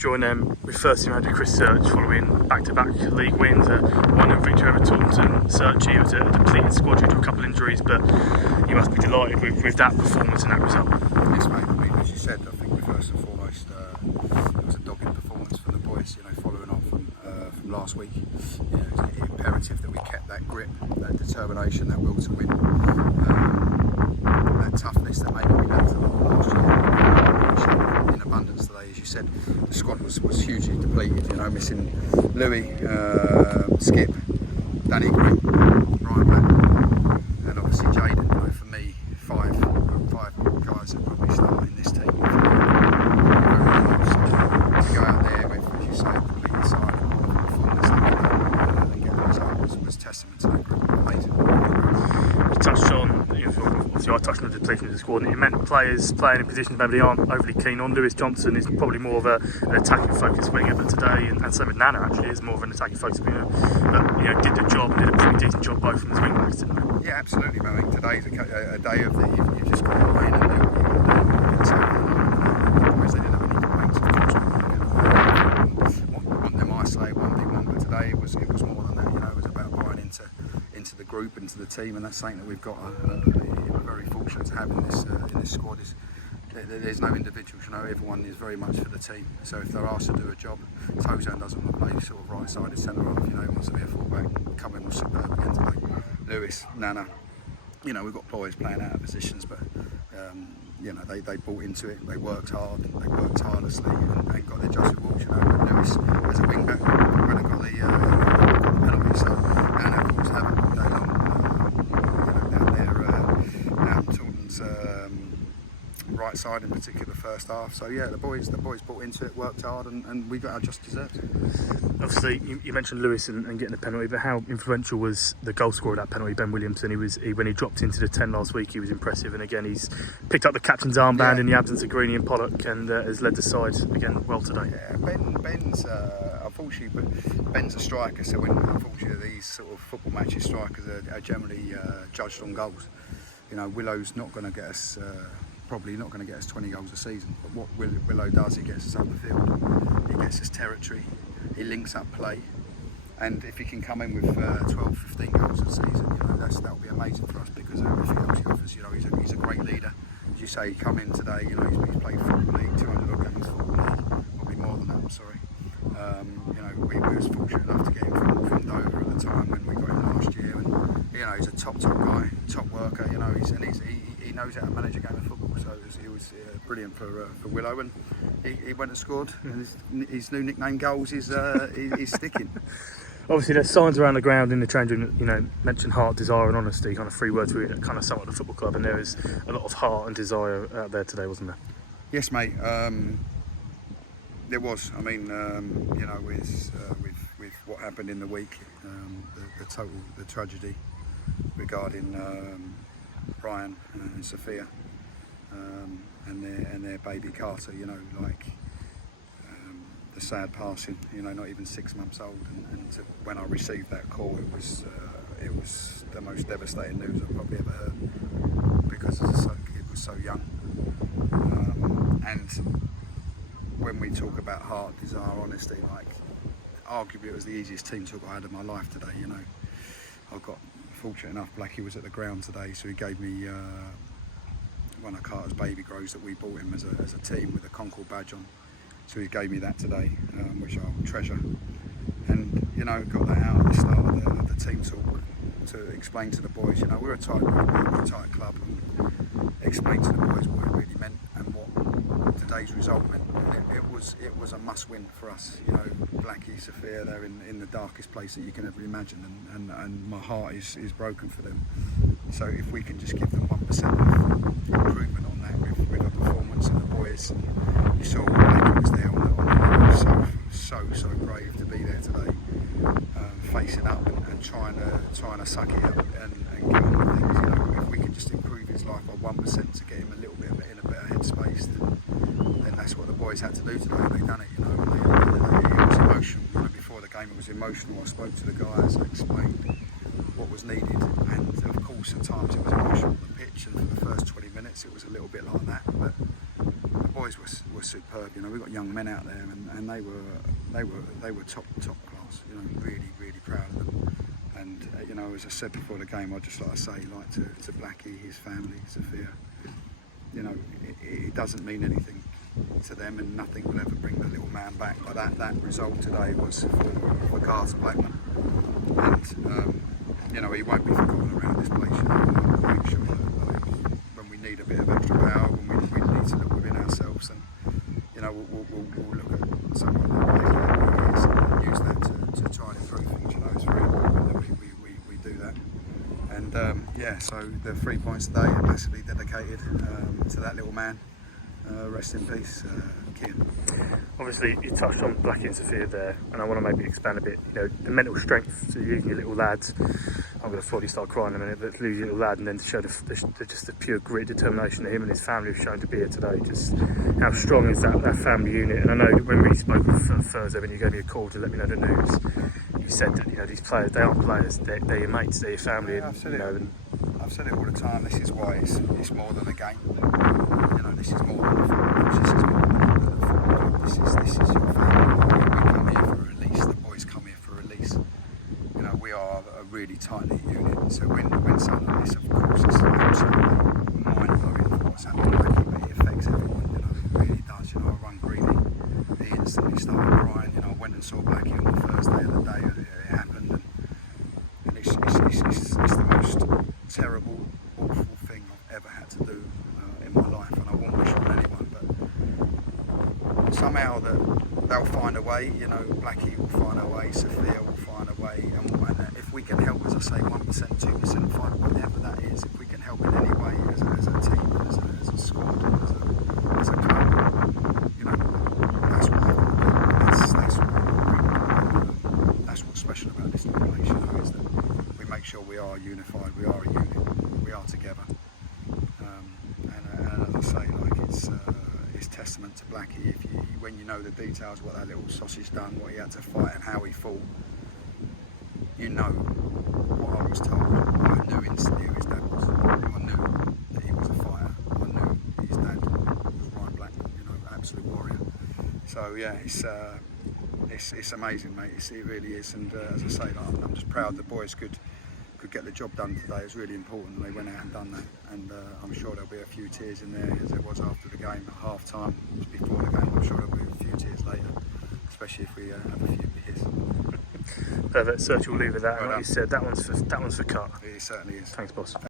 joined them with first team manager Chris Search following back-to-back league wins, a 1-0 victory over Taunton. Searchy was a depleted squad due to a couple of injuries, but you must be delighted with that performance and that result. Yes, mate. I mean, as you said, I think first and foremost it was a dogged performance from the boys. Following on from last week, it's imperative that we kept that grip, that determination, that will to win, that toughness that maybe we lacked a lot last year. In abundance today, as you said, the squad was hugely depleted. Missing Louis, Skip, Danny Green, Ryan Black, and obviously Jaden. For me, five guys that probably start in this team. To go out there with, as you say, a completely side performance and get the result was testament to that group. Amazing. You touched on, obviously I touched on the depletion of the squad, and it meant players playing in positions maybe they aren't overly keen on. Lewis Johnson is probably more of an attacking focused winger, but today, and same with Nana actually, is more of an attacking focused winger. But did the job, did a pretty decent job both from his wing backs, didn't they? Yeah, absolutely. I think today's a day of the you've just got to go in and do what you've got to do. The boys, they didn't have any complaints, of course. Want them isolated 1v1, but today it was more than that. It was about buying into the group, into the team, and that's something that we've got. We're very fortunate to have in this squad. There's no individuals, everyone is very much for the team. So if they're asked to do a job, Taunton doesn't want to play sort of right-sided centre half, he wants to be a full-back. Coming was superb again today. Lewis, Nana, we've got boys playing out of positions, but they bought into it. They worked hard, they worked tirelessly, and got their just rewards. Lewis as a wing back, when I got the penalty, so Nana of course having all day long, down there, down Taunton's right side in particular first half. So yeah, the boys bought into it, worked hard, and we got our just desserts. Obviously, you mentioned Lewis and getting the penalty, but how influential was the goal scorer of that penalty, Ben Williamson? When he dropped into the 10 last week, he was impressive, and again he's picked up the captain's armband in the absence of Greeny and Pollock, and has led the side again well today. Yeah, Ben's unfortunately, but Ben's a striker, so when unfortunately these sort of football matches, strikers are generally judged on goals. Willow's not going to get us. Probably not going to get us 20 goals a season, but what Willow does, he gets us up the field, he gets us territory, he links up play, and if he can come in with 12, 15 goals a season, that'll be amazing for us, because everything else he offers, he's a great leader. As you say, he come in today, he's played Football League, 200 odd games Football League, probably more than that, I'm sorry. We was fortunate enough to get him from Dover at the time when we got him last year, and he's a top guy, top worker, he knows how to manage a game of football, so it was brilliant for Willow, and he went and scored, and his new nickname Goals is sticking. Obviously there's signs around the ground in the change room, mention heart, desire and honesty, kind of three words we kind of sum up the football club, and there is a lot of heart and desire out there today, wasn't there? Yes, mate. There was. I mean, with what happened in the week, the tragedy regarding Brian and Sophia and their baby Carter. The sad passing. Not even 6 months old. And when I received that call, it was the most devastating news I've probably ever heard, because it was so young. And when we talk about heart, desire, honesty, arguably it was the easiest team talk I had in my life today. I got fortunate enough, Blackie was at the ground today, so he gave me one of Carter's baby grows that we bought him as a team with a Concord badge on. So he gave me that today, which I'll treasure. And got that out at the start of the team talk to explain to the boys, we're a tight group, we're a tight club, and explain to the boys what it really meant and what today's result meant. It was a must-win for us. Blackie, Sophia, they're in the darkest place that you can ever imagine, and my heart is broken for them. So if we can just give them 1% of improvement on that with a performance, and the boys, you saw Blackie was there on the so brave to be there today, facing up and trying to suck it up and give him things. If we can just improve his life by 1% to get him a little bit in a better headspace, then that's what the boys had to do today. They done it, it was emotional. Before the game, it was emotional. I spoke to the guys, I explained what was needed, and of course at times it was emotional on the pitch, and for the first 20 minutes it was a little bit like that. But the boys were superb. You know, we've got young men out there, and they were top class. You know, really proud of them. And you know, as I said before the game, I'd just like to say, like to Blackie, his family, Sophia. You know, it doesn't mean anything to them, and nothing will ever bring the little man back. But that result today was for Carter Blackman, and you know, he won't be forgotten around this place. You know, we'll make sure that when we need a bit of extra power, when we need to look within ourselves, and you know, we'll look at someone like he is and use that to try and improve things. You know, it's very important that we do that. And yeah, so the 3 points today are massively dedicated to that little man. Rest in peace, Kian. Obviously, you touched on Blackie and Sophia there, and I want to maybe expand a bit. You know, the mental strength to using your little lads. I'm going to fully start crying in a minute, but lose your little lad, and then to show just the pure grit, determination that him and his family have shown to be here today. Just how strong is that family unit? And I know that when we spoke on Thursday, when you gave me a call to let me know the news, you said that, you know, these players, they aren't players, they're your mates, they're your family. Yeah, I've said it all the time. This is why it's more than a game. You know, this is more than a football match. This is more than a football club. This is your family. We come here for a release. The boys come here for a release. You know, we are a really tight-knit unit. So when something like this, of course, it's absolutely mind-blowing for what's happening. But it affects everyone. You know, it really does. You know, I run Greeley. He instantly started crying. You know, I went and saw Blackie on the first day of the day it happened, and it's the most terrible, awful thing I've ever had to do in my life, and I won't wish it on anyone. But somehow they'll find a way. You know, Blackie will find a way, Sophia will find a way, and if we can help, as I say, 1%, 2%, 5%, whatever that is, if we can help in any way as a team, as a squad, as a club, you know, that's what I want to do. That's what's special about this little place, you know, is that we make sure we are unified, we are a unit, we are together. And as I say, like, it's testament to Blackie. When you know the details, what that little sausage done, what he had to fight, and how he fought, you know what I was told. I knew instantly who his dad was. I knew that he was a fighter. I knew his dad was Ryan Blackman, you know, absolute warrior. So yeah, it's amazing, mate. It really is. And as I say, like, I'm just proud the boys could get the job done today. It was really important, and they went out and done that. And I'm sure there'll be a few tears in there, as there was after the game at half time. Before the game, I'm sure there'll be a few tears later, especially if we have a few beers. Perfect. Search will leave with that. Well and like you said, that one's for cut. It certainly is. Thanks, boss.